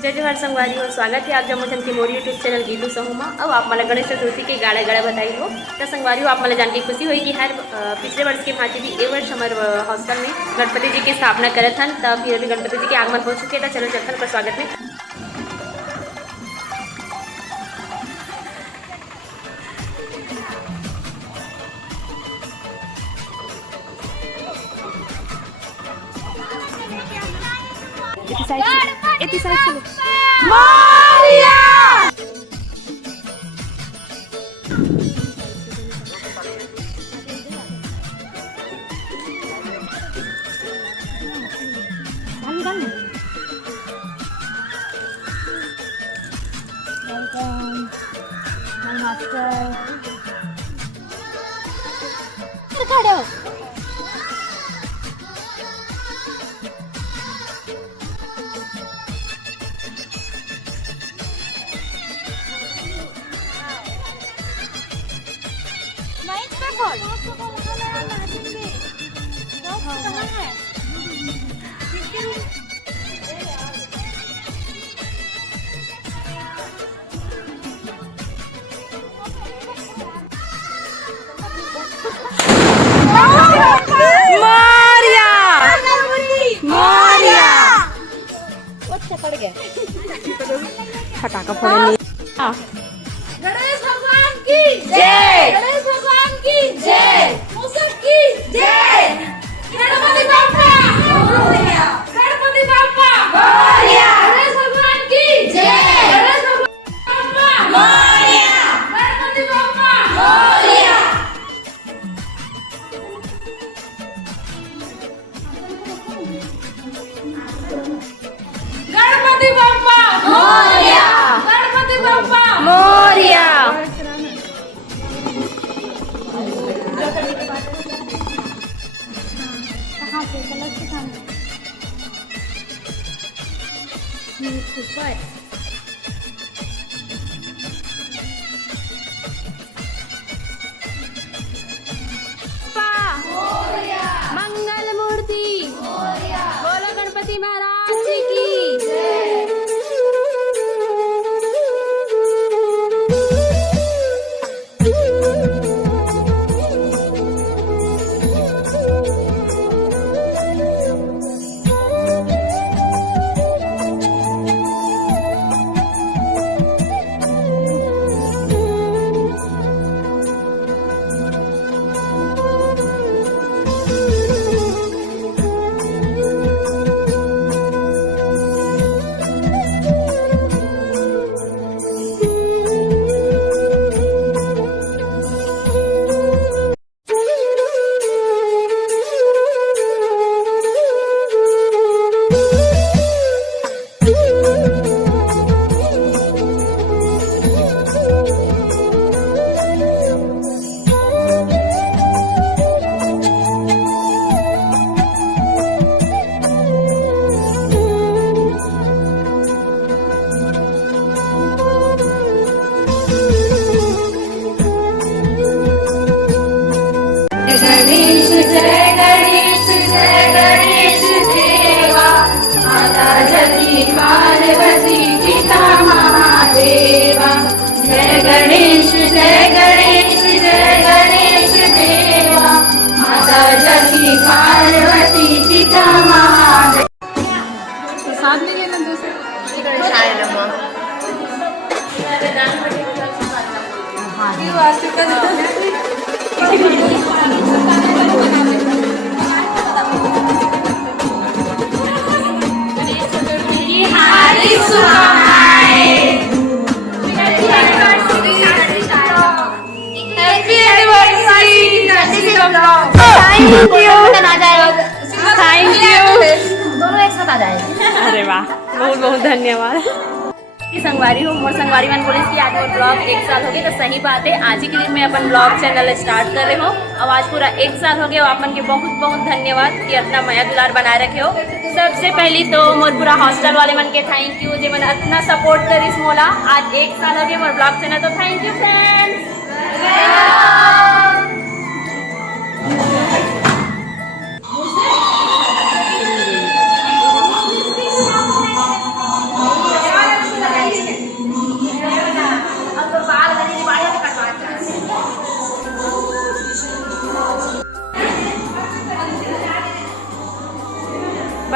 जय जोहार संगवारी हो, स्वागत है आप जमोजन के मोर यूट्यूब चैनल गीतू समूह में। अब आप मला गणेश चतुर्थी के गाड़ा गाड़ा बताई हो तो संगवारी हो आप मला जान के खुशी हुई कि हर पिछले वर्ष के भांति भी ए वर्ष हमारे हॉस्टल में गणपति जी की स्थापना करे थे। तब फिर अभी गणपति जी के आगमन हो चुके थे। चलो चलते हैं स्वागत में। फटाका फोड़ने गणेश भगवान की जय, गणेश भगवान की जय, मूसक की जय, गणपति बाप्पा मोरया, गणपति बाप्पा मोरया, गणेश भगवान की जय, गणेश बाप्पा मोरया, गणपति बाप्पा मोरया। गणपति बाप्पा मोरया, गणपति बाप्पा मोरया। मंगल मूर्ति बोलो गणपति महाराज जी की जय। गणेश जय गणेश जय गणेश देवा, माता जगती पार्वती पिता महादेवा। जय गणेश जय गणेश जय गणेश देवा, माता जगती पार्वती पिता महादेवा। साथ में ये ना दूसरे शायद दोनों एक साथ आ जाए। अरे वाह, बहुत बहुत धन्यवाद। संगवारी हूँ मोर संगवारी मन बोले कि आज मोर ब्लॉग 1 साल हो गए। तो सही बात है, आज ही के दिन मैं अपन ब्लॉग चैनल स्टार्ट कर रहे हो। अब आज पूरा 1 साल हो गया। आप मन के बहुत बहुत धन्यवाद कि अपना माया दुलार बनाए रखे हो। सबसे पहली तो मोर पूरा हॉस्टल वाले मन के थैंक यू जे मैंने इतना सपोर्ट करिस मोला। आज 1 साल हो गया मोर ब्लॉग चैनल, तो थैंक यू फ्रेंड्स।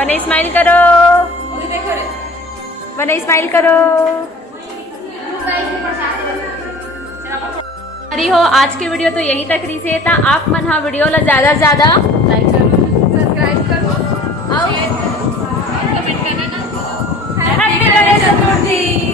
बने स्माइल करो, बने स्माइल करो। अरे हो आज के वीडियो तो यही तक रही से था। आप मन हाँ वीडियो ला ज़्यादा ज़्यादा लाइक करो, सब्सक्राइब करो और कमेंट करना ना। हैप्पी गणेश चतुर्थी।